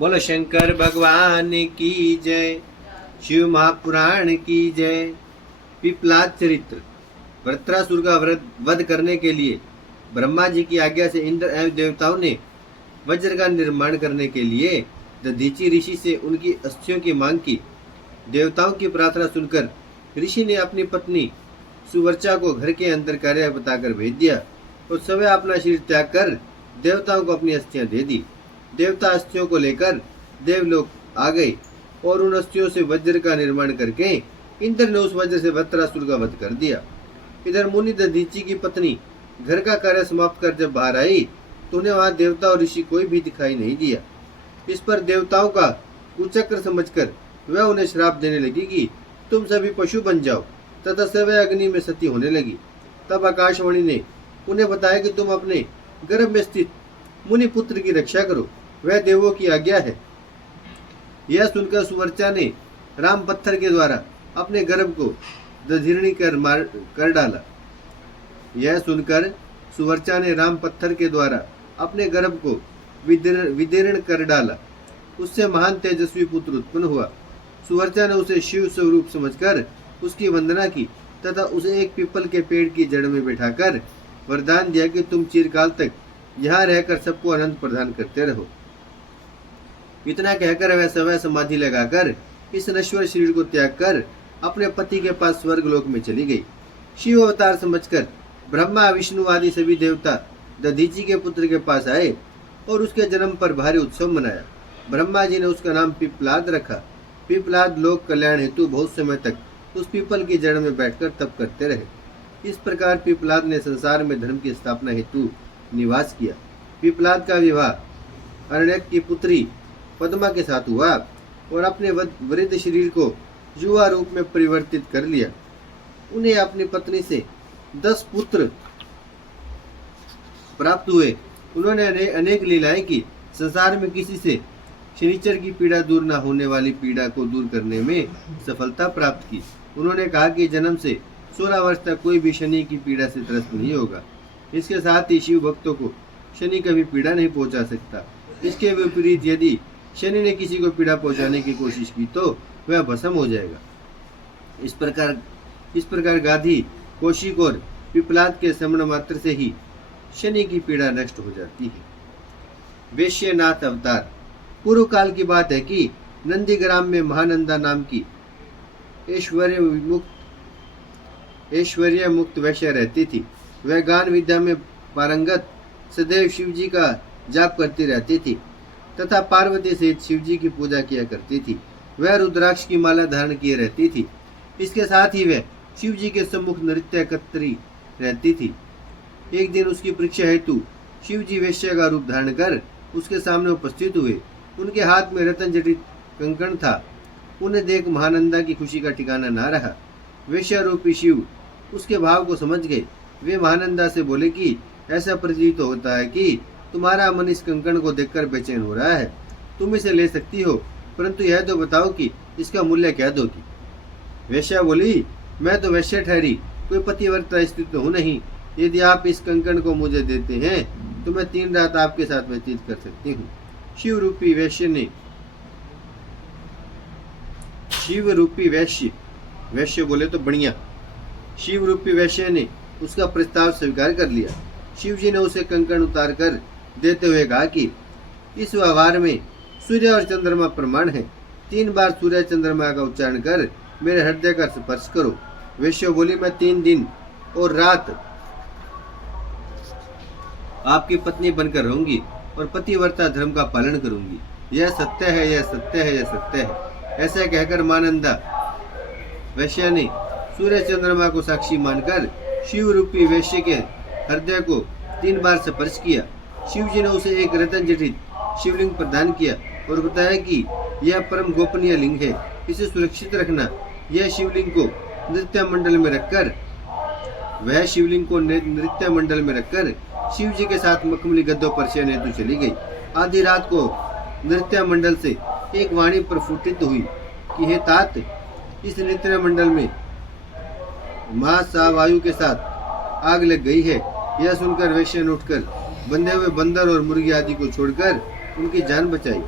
बोलो शंकर भगवान की जय, शिव महापुराण की जय। पिपलाद चरित्र। वृत्रासुर का वध करने के लिए ब्रह्मा जी की आज्ञा से इंद्र एवं देवताओं ने वज्र का निर्माण करने के लिए दधीचि ऋषि से उनकी अस्थियों की मांग की। देवताओं की प्रार्थना सुनकर ऋषि ने अपनी पत्नी सुवर्चा को घर के अंदर कार्य बताकर भेज दिया और स्वयं अपना शरीर त्याग कर देवताओं को अपनी अस्थियां दे दी। देवता अस्थियों को लेकर देवलोक आ गए और उन अस्थियों से वज्र का निर्माण करके इंद्र ने उस वज्र से वृत्रासुर का वध कर दिया। इधर मुनि दधीचि की पत्नी घर का कार्य समाप्त कर जब बाहर आई तो उन्हें वहां देवता और ऋषि कोई भी दिखाई नहीं दिया। इस पर देवताओं का कुचक्र समझकर वह उन्हें श्राप देने लगी कि तुम सभी पशु बन जाओ तथा सवय अग्नि में सती होने लगी। तब आकाशवाणी ने उन्हें बताया कि तुम अपने गर्भ में स्थित मुनि पुत्र की रक्षा करो, वह देवों की आज्ञा है। यह सुनकर सुवर्चा ने राम पत्थर के द्वारा अपने गर्भ को दधिरणी कर डाला। यह सुनकर सुवर्चा ने राम पत्थर के द्वारा अपने गर्भ को विदीर्ण कर डाला। उससे महान तेजस्वी पुत्र उत्पन्न हुआ। सुवर्चा ने उसे शिव स्वरूप समझकर उसकी वंदना की तथा उसे एक पीपल के पेड़ की जड़ में बैठाकर वरदान दिया कि तुम चिरकाल तक यहाँ रहकर सबको आनंद प्रदान करते रहो। इतना कहकर वह समय समाधि लगाकर इस नश्वर शरीर को त्याग कर अपने पति के पास स्वर्ग लोक में चली गई। शिव अवतार समझकर ब्रह्मा विष्णु आदि सभी देवता दधीचि के पुत्र के पास आए और उसके जन्म पर भारी उत्सव मनाया। ब्रह्मा जी ने उसका नाम पिपलाद रखा। पिपलाद लोक कल्याण हेतु बहुत समय तक उस पीपल की जड़ में बैठकर तप करते रहे। इस प्रकार पिपलाद ने संसार में धर्म की स्थापना हेतु निवास किया। पिपलाद का विवाह अरण्यक की पुत्री पद्मा के साथ हुआ और अपने वृद्ध शरीर को युवा रूप में परिवर्तित कर लिया। उन्हें अपनी पत्नी से 10 पुत्र प्राप्त हुए। उन्होंने अनेक लीलाएं की। संसार में किसी से शनिचर की पीड़ा दूर न होने वाली पीड़ा को दूर करने में सफलता प्राप्त की। उन्होंने कहा कि जन्म से 16 वर्ष तक कोई भी शनि की पीड़ा से त्रस्त नहीं होगा। इसके साथ ही शिव भक्तों को शनि कभी पीड़ा नहीं पहुंचा सकता। इसके विपरीत यदि शनि ने किसी को पीड़ा पहुंचाने की कोशिश की तो वह भस्म हो जाएगा। इस प्रकार गाधी, कौशिक और पिपलाद के श्रवण मात्र से ही शनि की पीड़ा नष्ट हो जाती है। वैश्यनाथ अवतार। पूर्व काल की बात है कि नंदीग्राम में महानंदा नाम की ऐश्वर्य मुक्त वैश्य रहती थी। वह गान विद्या में पारंगत, सदैव शिवजी का जाप करती रहती थी तथा पार्वती सहित शिवजी की पूजा किया करती थी। वह रुद्राक्ष की माला धारण किए रहती थी। इसके साथ ही वह शिवजी के सम्मुख नृत्य करती रहती थी। एक दिन उसकी परीक्षा हेतु शिवजी वैश्य का रूप धारण कर उसके सामने उपस्थित हुए। उनके हाथ में रतन जटित कंकण था। उन्हें देख महानंदा की खुशी का ठिकाना न रहा। वैश्य रूपी शिव उसके भाव को समझ गए। वे महानंदा से बोले कि ऐसा प्रतीत होता है कि तुम्हारा मन इस कंकण को देखकर बेचैन हो रहा है। तुम इसे ले सकती हो, परंतु यह तो बताओ कि इसका मूल्य क्या दोगी। वैश्या बोली, मैं तो वैश्य ठहरी, कोई पतिव्रता स्त्री तो हूँ नहीं। यदि आप इस कंकण को मुझे देते हैं तो मैं 3 रात आपके साथ व्यतीत कर सकती हूँ। शिव रूपी वैश्य बोले तो बढ़िया। शिव रूपी वैश्य ने उसका प्रस्ताव स्वीकार कर लिया। शिव जी ने उसे कंकण उतार कर देते हुए कहा कि इस व्यवहार में सूर्य और चंद्रमा प्रमाण है। 3 बार सूर्य चंद्रमा का उच्चारण कर मेरे हृदय का स्पर्श करो। वैश्य बोली, मैं 3 दिन और रात आपकी पत्नी बनकर रहूंगी और पतिव्रता धर्म का पालन करूंगी। यह सत्य है, यह सत्य है, यह सत्य है। ऐसा कहकर मानंदा वैश्य ने सूर्य चंद्रमा को साक्षी मानकर शिव रूपी वैश्य के हृदय को 3 बार स्पर्श किया। शिव जी ने उसे एक रतन जटित शिवलिंग प्रदान किया और बताया कि यह परम गोपनीय लिंग है, इसे सुरक्षित रखना। यह शिवलिंग को नृत्य मंडल में रखकर शिव जी के साथ मखमली गद्दों पर शयन हेतु चली गई। आधी रात को नृत्य मंडल से एक वाणी प्रफुटित हुई कि हे तात, इस नृत्य मंडल में महासावायु के साथ आग लग गई है। यह सुनकर वैश्य ने उठकर बंधे हुए बंदर और मुर्गी आदि को छोड़कर उनकी जान बचाई।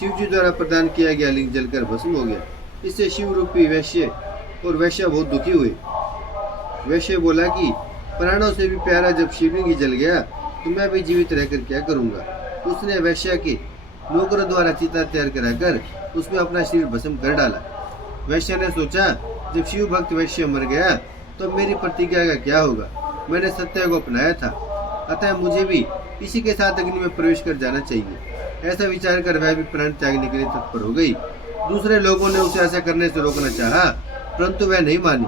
शिव जी द्वारा प्रदान किया गया लिंग जलकर भस्म हो गया। इससे शिव रूपी वैश्य और वैश्या बहुत दुखी हुए। वैश्य बोला कि प्राणों से भी प्यारा जब शिवलिंग ही जल गया तो मैं भी जीवित रहकर क्या करूंगा। उसने वैश्या के नौकरों द्वारा चिता तैयार कराकर उसमें अपना शरीर भस्म कर डाला। वैश्य ने सोचा, जब शिव भक्त वैश्य मर गया तो मेरी प्रतिज्ञा का क्या होगा। मैंने सत्य को अपनाया था, अतः मुझे भी इसी के साथ अग्नि में प्रवेश कर जाना चाहिए। ऐसा विचार कर वह भी प्राण त्यागने के लिए तत्पर हो गई। दूसरे लोगों ने उसे ऐसा करने से रोकना चाहा, परंतु वह नहीं मानी।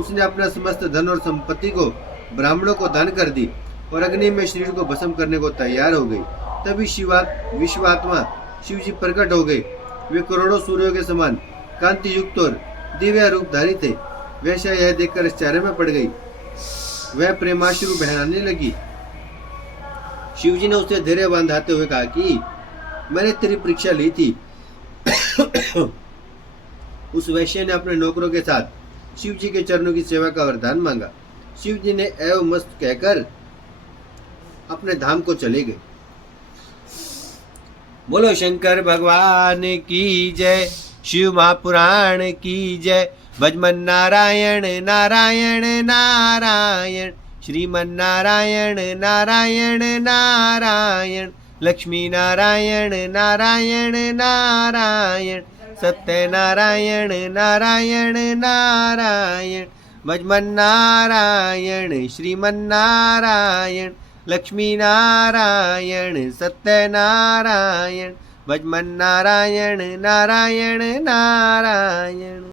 उसने अपना समस्त धन और संपत्ति को ब्राह्मणों को दान कर दी और अग्नि में शरीर को भस्म करने को तैयार हो गई। तभी विश्वात्मा शिव जी प्रकट हो गए। वे करोड़ों सूर्यों के समान कांति युक्त और दिव्य रूपधारी थे। वैश्या यह देखकर आश्चर्य में पड़ गई। वह प्रेमाश्रु बहाने लगी। शिव जी ने उसे धैर्य बांधाते हुए कहा कि मैंने तेरी परीक्षा ली थी। उस वैश्य ने अपने नौकरों के साथ शिव जी के चरणों की सेवा का वरदान मांगा। शिव जी ने एवं मस्त कहकर अपने धाम को चले गए। बोलो शंकर भगवान की जय, शिव महापुराण की जय। भजमन नारायण नारायण नारायण, श्रीमन नारायण नारायण नारायण, लक्ष्मी नारायण नारायण नारायण, सत्य नारायण नारायण नारायण। भजमन नारायण श्रीमन नारायण, लक्ष्मी नारायण सत्य नारायण। भजमन नारायण नारायण नारायण।